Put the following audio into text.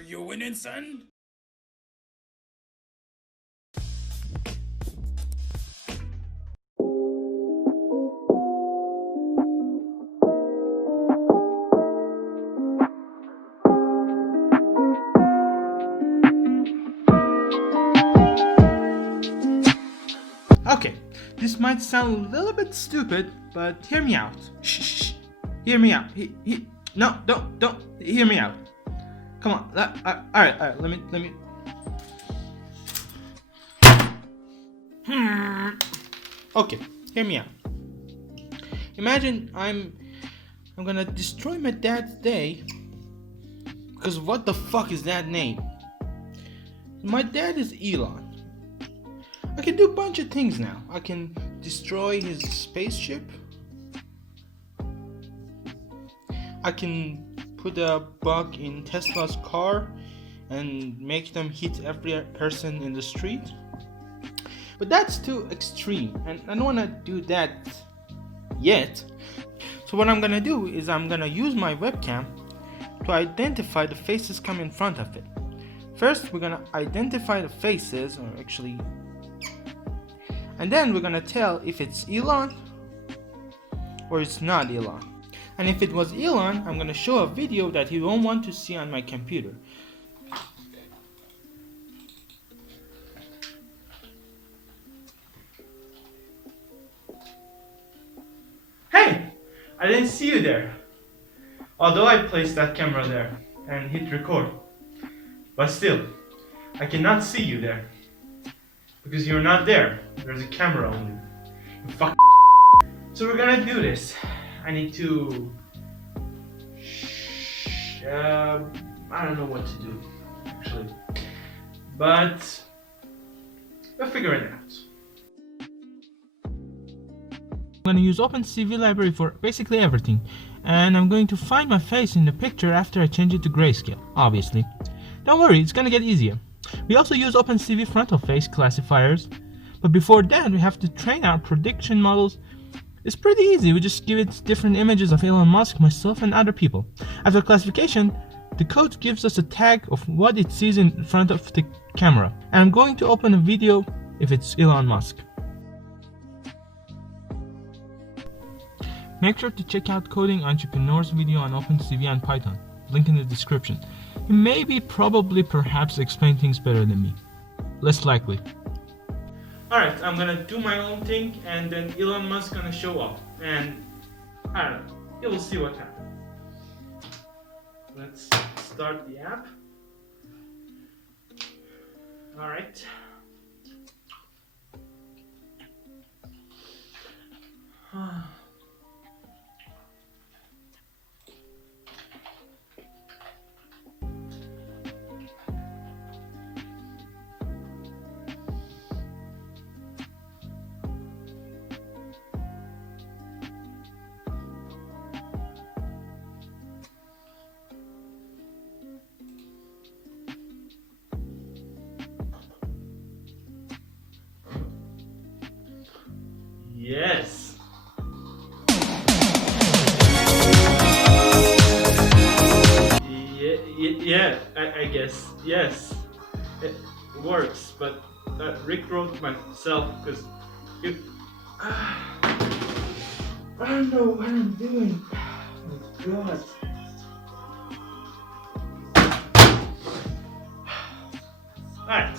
Are you winning, son? Okay, this might sound a little bit stupid, but hear me out. Shh. Hear me out. No, don't. Hear me out. Come on. All right. Let me. Okay, hear me out. Imagine I'm gonna destroy my dad's day because what the fuck is that name? My dad is Elon. I can do a bunch of things now. I can destroy his spaceship. I can put a bug in Tesla's car and make them hit every person in the street. But that's too extreme, and I don't want to do that yet. So what I'm gonna do is I'm gonna use my webcam to identify the faces coming in front of it. First, we're gonna identify the faces, and then we're gonna tell if it's Elon or it's not Elon. And if it was Elon, I'm gonna show a video that you don't want to see on my computer. Hey! I didn't see you there. Although I placed that camera there and hit record. But still, I cannot see you there. Because you're not there. There's a camera only. Fuck. So we're gonna do this. I need to... I don't know what to do, actually. But we'll figure it out. I'm going to use OpenCV library for basically everything, and I'm going to find my face in the picture after I change it to grayscale, obviously. Don't worry, it's going to get easier. We also use OpenCV frontal face classifiers, but before that we have to train our prediction models. It's pretty easy, we just give it different images of Elon Musk, myself, and other people. After classification, the code gives us a tag of what it sees in front of the camera, and I'm going to open a video if it's Elon Musk. Make sure to check out CodingEntrepreneurs video on OpenCV and Python, link in the description. He may probably perhaps explain things better than me. Less likely. Alright, I'm gonna do my own thing and then Elon Musk gonna show up and I don't know, you'll see what happens. Let's start the app. Alright. Yes. Yeah, I guess. Yes. It works, but Rick wrote myself because I don't know what I'm doing. Oh my god. Alright.